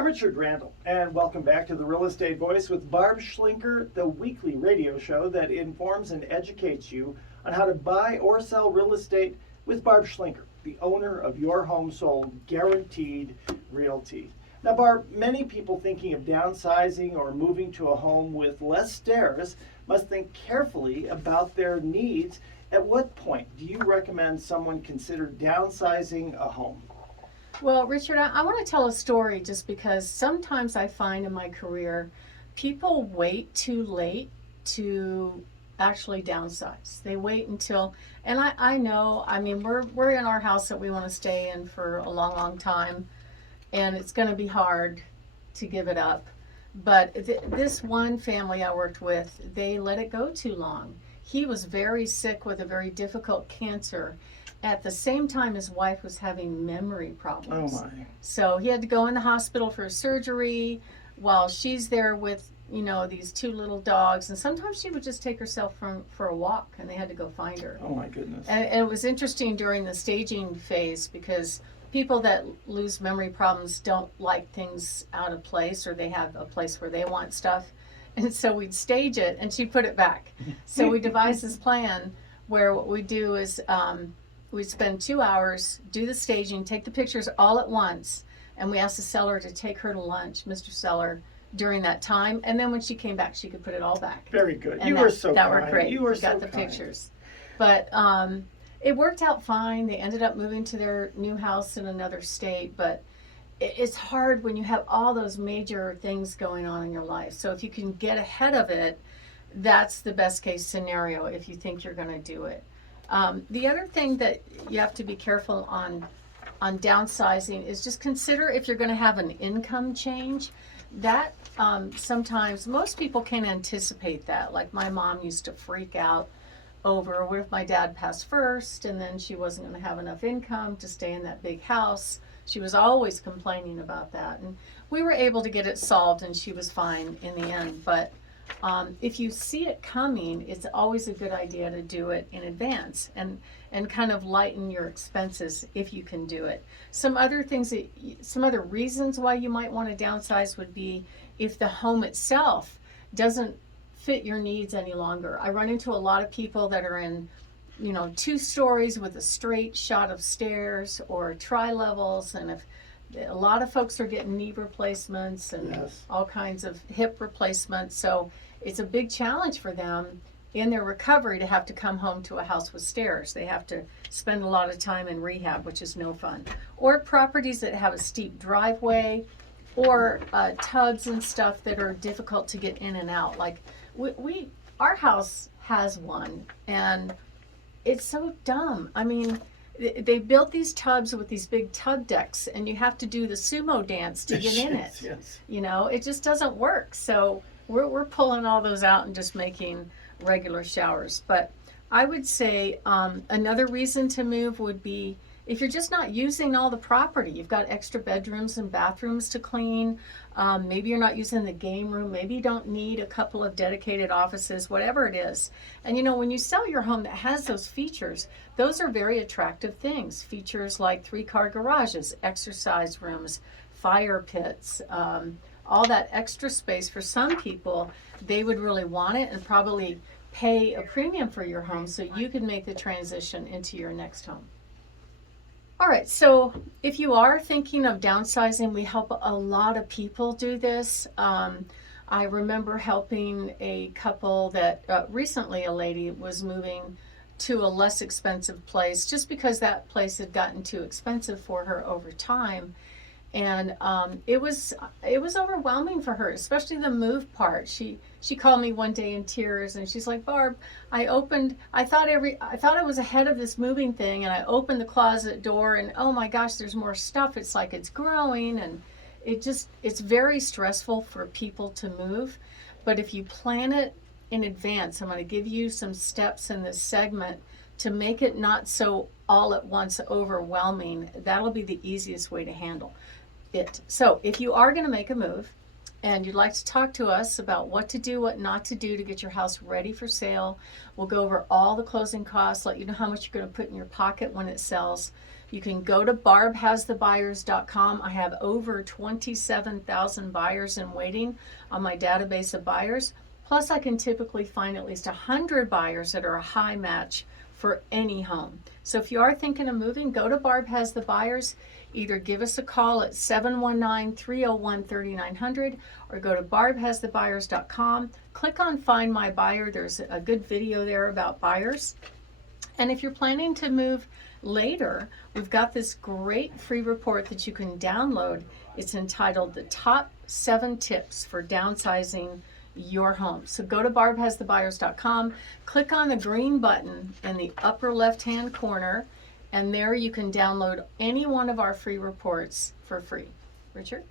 I'm Richard Randall, and welcome back to the Real Estate Voice with Barb Schlinker, the weekly radio show that informs and educates you on how to buy or sell real estate with Barb Schlinker, the owner of Your Home Sold Guaranteed Realty. Now, Barb, many people thinking of downsizing or moving to a home with less stairs must think carefully about their needs. At what point do you recommend someone consider downsizing a home? Well, Richard, I want to tell a story just because sometimes I find in my career people wait too late to actually downsize. They wait until, and I know, I mean, we're in our house that we want to stay in for a long, long time, and it's going to be hard to give it up. But this one family I worked with, they let it go too long. He was very sick with a very difficult cancer. At the same time, his wife was having memory problems. Oh my. So he had to go in the hospital for surgery while she's there with, these two little dogs. And sometimes she would just take herself for a walk, and they had to go find her. Oh my goodness. And it was interesting during the staging phase because people that lose memory problems don't like things out of place, or they have a place where they want stuff. And so we'd stage it, and she'd put it back. So we devised this plan where what we do is we spend 2 hours, do the staging, take the pictures all at once, and we asked the seller to take her to lunch, Mr. Seller, during that time. And then when she came back, she could put it all back. Very good. And You that, were so that kind. worked great. You were We got so the kind. pictures. But it worked out fine. They ended up moving to their new house in another state. But it's hard when you have all those major things going on in your life. So if you can get ahead of it, that's the best case scenario if you think you're going to do it. The other thing that you have to be careful on downsizing is just consider if you're going to have an income change. That sometimes most people can anticipate that. Like my mom used to freak out over what if my dad passed first and then she wasn't going to have enough income to stay in that big house. She was always complaining about that, and we were able to get it solved, and she was fine in the end. But if you see it coming, it's always a good idea to do it in advance and kind of lighten your expenses if you can do it. Some other reasons why you might want to downsize would be if the home itself doesn't fit your needs any longer. I run into a lot of people that are in 2 stories with a straight shot of stairs or tri-levels, and if a lot of folks are getting knee replacements and Yes. all kinds of hip replacements, so it's a big challenge for them in their recovery to have to come home to a house with stairs. They have to spend a lot of time in rehab, which is no fun. Or properties that have a steep driveway, or tubs and stuff that are difficult to get in and out. Like our house has one, and it's so dumb. I mean, they built these tubs with these big tub decks, and you have to do the sumo dance to get in it. Yes. It just doesn't work. So we're pulling all those out and just making regular showers. But I would say another reason to move would be if you're just not using all the property. You've got extra bedrooms and bathrooms to clean. Maybe you're not using the game room. Maybe you don't need a couple of dedicated offices, whatever it is. And when you sell your home that has those features, those are very attractive things. Features like 3-car garages, exercise rooms, fire pits, all that extra space. For some people, they would really want it and probably pay a premium for your home so you can make the transition into your next home. All right, so if you are thinking of downsizing, we help a lot of people do this. I remember helping a couple that recently a lady was moving to a less expensive place just because that place had gotten too expensive for her over time. And it was overwhelming for her, especially the move part. She called me one day in tears, and she's like, "Barb, I thought I was ahead of this moving thing, and I opened the closet door, and oh my gosh, there's more stuff. It's like it's growing, and it's very stressful for people to move. But if you plan it in advance, I'm going to give you some steps in this segment to make it not so all at once overwhelming. That'll be the easiest way to handle it. So if you are going to make a move and you'd like to talk to us about what to do, what not to do to get your house ready for sale, we'll go over all the closing costs, let you know how much you're going to put in your pocket when it sells. You can go to barbhasthebuyers.com. I have over 27,000 buyers in waiting on my database of buyers. Plus, I can typically find at least 100 buyers that are a high match for any home. So if you are thinking of moving, go to Barb Has the Buyers. Either give us a call at 719-301-3900 or go to barbhasthebuyers.com. Click on Find My Buyer. There's a good video there about buyers. And if you're planning to move later, we've got this great free report that you can download. It's entitled The Top 7 Tips for Downsizing Your Home. So go to barbhasthebuyers.com, click on the green button in the upper left-hand corner, and there you can download any one of our free reports for free. Richard?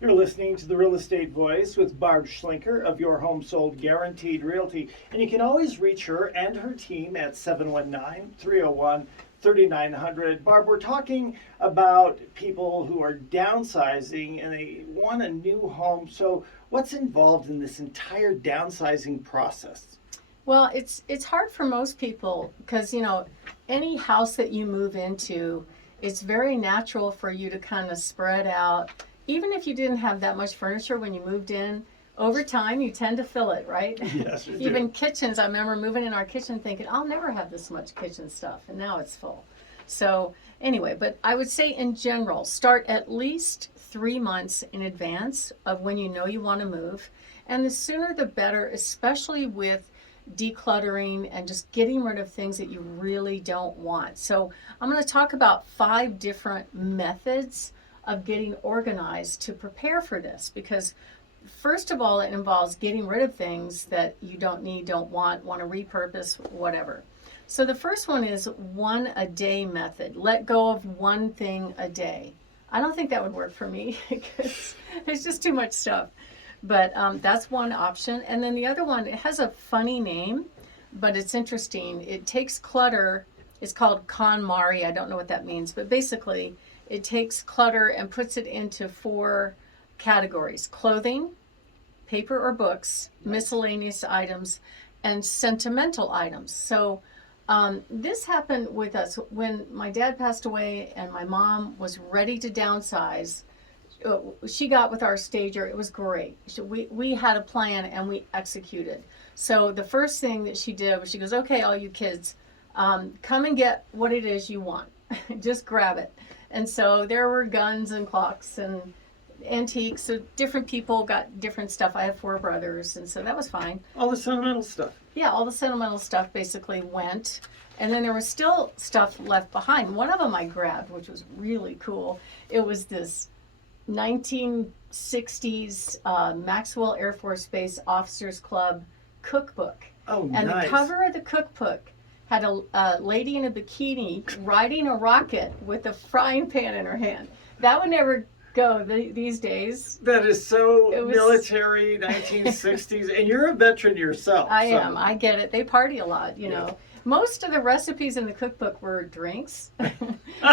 You're listening to The Real Estate Voice with Barb Schlinker of Your Home Sold Guaranteed Realty. And you can always reach her and her team at 719-301-3900. Barb, we're talking about people who are downsizing and they want a new home. So what's involved in this entire downsizing process? Well, it's hard for most people because, you know, any house that you move into, it's very natural for you to kind of spread out. Even if you didn't have that much furniture when you moved in, over time you tend to fill it, right? Yes, you do. Even kitchens, I remember moving in our kitchen thinking, I'll never have this much kitchen stuff, and now it's full. So anyway, but I would say in general, start at least 3 months in advance of when you know you want to move. And the sooner the better, especially with decluttering and just getting rid of things that you really don't want. So I'm going to talk about 5 different methods of getting organized to prepare for this, because first of all, it involves getting rid of things that you don't need, don't want to repurpose, whatever. So the first one is 1 a day method. Let go of one thing a day. I don't think that would work for me because there's just too much stuff. But that's one option. And then the other one, it has a funny name, but it's interesting. It takes clutter. It's called KonMari. I don't know what that means, but basically it takes clutter and puts it into 4 categories: clothing, paper or books, miscellaneous items, and sentimental items. So this happened with us when my dad passed away and my mom was ready to downsize. She got with our stager. It was great. We had a plan and we executed. So the first thing that she did was she goes, okay, all you kids, come and get what it is you want. Just grab it. And so there were guns and clocks and antiques. So different people got different stuff. I have 4 brothers, and so that was fine. All the sentimental stuff. Yeah, all the sentimental stuff basically went. And then there was still stuff left behind. One of them I grabbed, which was really cool. It was this 1960s Maxwell Air Force Base Officers Club cookbook. Oh, and nice. The cover of the cookbook had a lady in a bikini riding a rocket with a frying pan in her hand. That would never go these days. That is so military, 1960s, and you're a veteran yourself. I am. I get it. They party a lot, you know. Most of the recipes in the cookbook were drinks,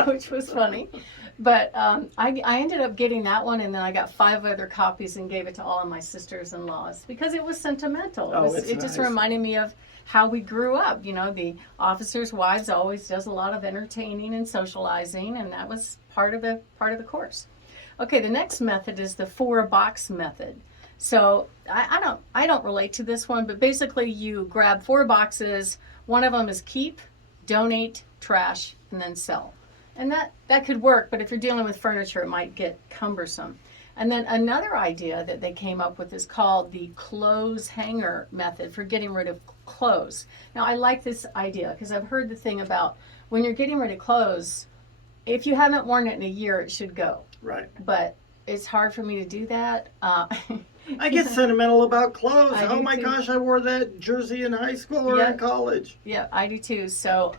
which was funny. But I ended up getting that one, and then I got 5 other copies and gave it to all of my sisters-in-laws because it was sentimental. It just reminded me of how we grew up. You know, the officers' wives always does a lot of entertaining and socializing, and that was part of the course. Okay, the next method is the 4-box method. So I don't relate to this one, but basically you grab 4 boxes. One of them is keep, donate, trash, and then sell. And that could work, but if you're dealing with furniture, it might get cumbersome. And then another idea that they came up with is called the clothes hanger method for getting rid of clothes. Now, I like this idea because I've heard the thing about when you're getting rid of clothes, if you haven't worn it in a year, it should go. Right. But it's hard for me to do that. I get sentimental about clothes. I Oh do my too. gosh, I wore that jersey in high school or in college. Yeah, I do too. So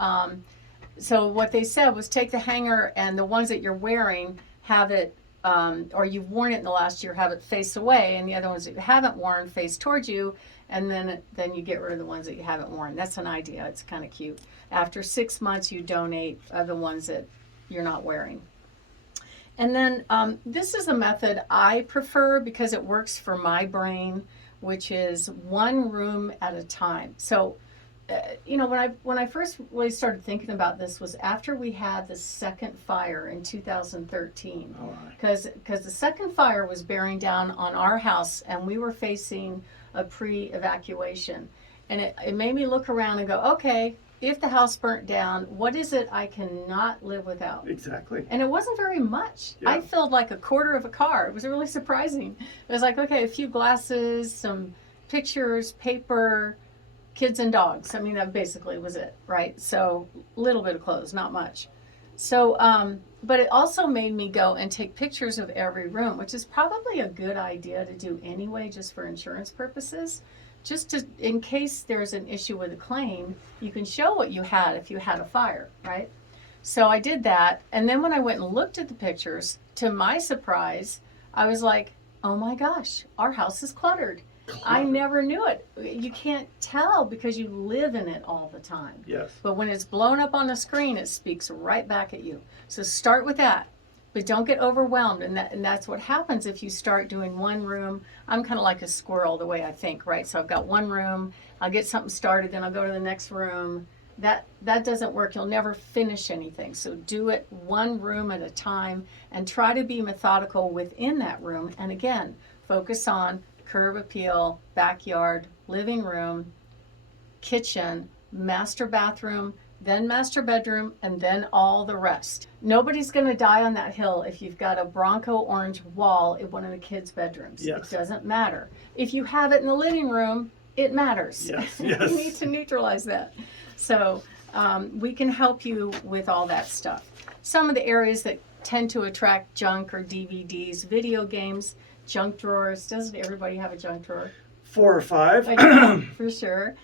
what they said was take the hanger and the ones that you're wearing, have it, or you've worn it in the last year, have it face away, and the other ones that you haven't worn face towards you, and then you get rid of the ones that you haven't worn. That's an idea. It's kind of cute. After 6 months, you donate the ones that you're not wearing. And then this is a method I prefer because it works for my brain, which is 1 room at a time. So when I first really started thinking about this was after we had the second fire in 2013, because the second fire was bearing down on our house and we were facing a pre-evacuation, and it made me look around and go, okay, if the house burnt down, what is it I cannot live without? Exactly. And it wasn't very much. Yeah. I filled like a quarter of a car. It was really surprising. It was like, okay, a few glasses, some pictures, paper, kids and dogs. I mean, that basically was it, right? So a little bit of clothes, not much. So, but it also made me go and take pictures of every room, which is probably a good idea to do anyway, just for insurance purposes. Just to, in case there's an issue with a claim, you can show what you had if you had a fire, right? So I did that, and then when I went and looked at the pictures, to my surprise, I was like, oh my gosh, our house is cluttered. I never knew it. You can't tell because you live in it all the time. Yes. But when it's blown up on the screen, it speaks right back at you. So start with that. But don't get overwhelmed, and that's what happens if you start doing one room. I'm kind of like a squirrel the way I think, right? So I've got one room, I'll get something started, then I'll go to the next room. That doesn't work. You'll never finish anything. So do it one room at a time and try to be methodical within that room. And again, focus on curb appeal, backyard, living room, kitchen, master bathroom, then master bedroom, and then all the rest. Nobody's going to die on that hill if you've got a Bronco orange wall in one of the kids' bedrooms. Yes. It doesn't matter. If you have it in the living room, it matters. Yes, You yes. need to neutralize that. So we can help you with all that stuff. Some of the areas that tend to attract junk or DVDs, video games, junk drawers. Doesn't everybody have a junk drawer? 4 or 5. Yeah, for sure.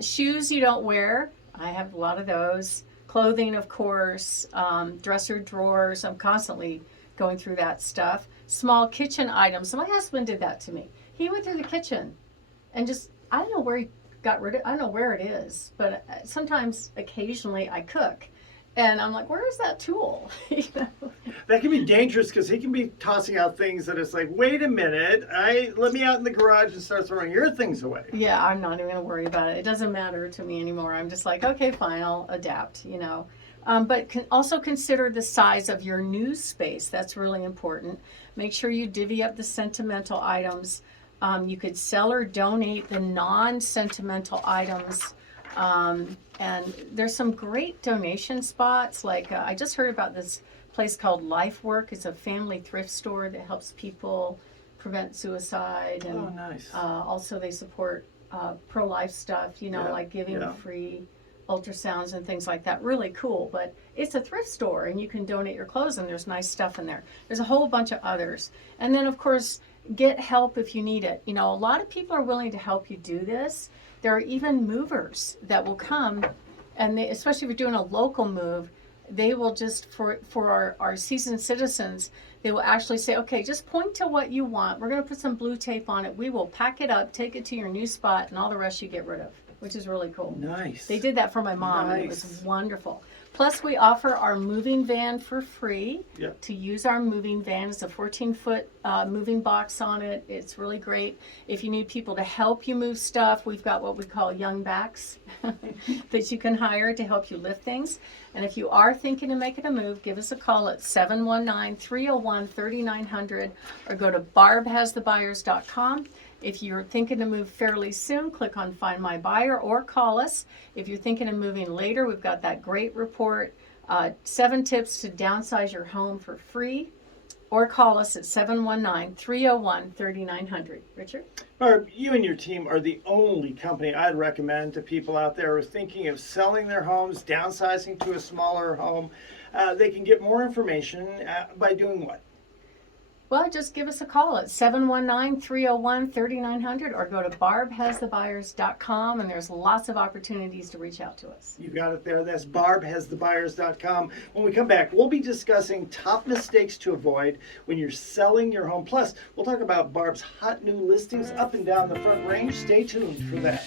Shoes you don't wear. I have a lot of those. Clothing, of course, dresser drawers. I'm constantly going through that stuff. Small kitchen items. So my husband did that to me. He went through the kitchen and just, I don't know where he got rid of, I don't know where it is, but sometimes, occasionally I cook. And I'm like, where is that tool? You know? That can be dangerous because he can be tossing out things that it's like, wait a minute, let me out in the garage and start throwing your things away. Yeah, I'm not even going to worry about it. It doesn't matter to me anymore. I'm just like, okay, fine, I'll adapt, you know. But also consider the size of your new space. That's really important. Make sure you divvy up the sentimental items. You could sell or donate the non-sentimental items. And there's some great donation spots. Like I just heard about this place called Life Work. It's a family thrift store that helps people prevent suicide. And Oh, nice. also they support pro-life stuff, you know, Yeah, like giving yeah. free ultrasounds and things like that. Really cool. But it's a thrift store and you can donate your clothes and there's nice stuff in there. There's a whole bunch of others. And then, of course, get help if you need it. You know, a lot of people are willing to help you do this. There are even movers that will come, and they, especially if you're doing a local move, they will just, for our seasoned citizens, they will actually say, okay, just point to what you want. We're going to put some blue tape on it. We will pack it up, take it to your new spot, and all the rest you get rid of, which is really cool. Nice. They did that for my mom, and it was Nice. wonderful. Plus, we offer our moving van for free. Yep. To use our moving van. It's a 14-foot moving box on it. It's really great. If you need people to help you move stuff, we've got what we call young backs that you can hire to help you lift things. And if you are thinking of making a move, give us a call at 719-301-3900 or go to barbhasthebuyers.com. If you're thinking to move fairly soon, click on Find My Buyer or call us. If you're thinking of moving later, we've got that great report, 7 tips to downsize your home for free, or call us at 719-301-3900. Richard? Barb, you and your team are the only company I'd recommend to people out there who are thinking of selling their homes, downsizing to a smaller home. They can get more information by doing what? Well, just give us a call at 719-301-3900 or go to barbhasthebuyers.com, and there's lots of opportunities to reach out to us. You got it there. That's barbhasthebuyers.com. When we come back, we'll be discussing top mistakes to avoid when you're selling your home. Plus, we'll talk about Barb's hot new listings up and down the Front Range. Stay tuned for that.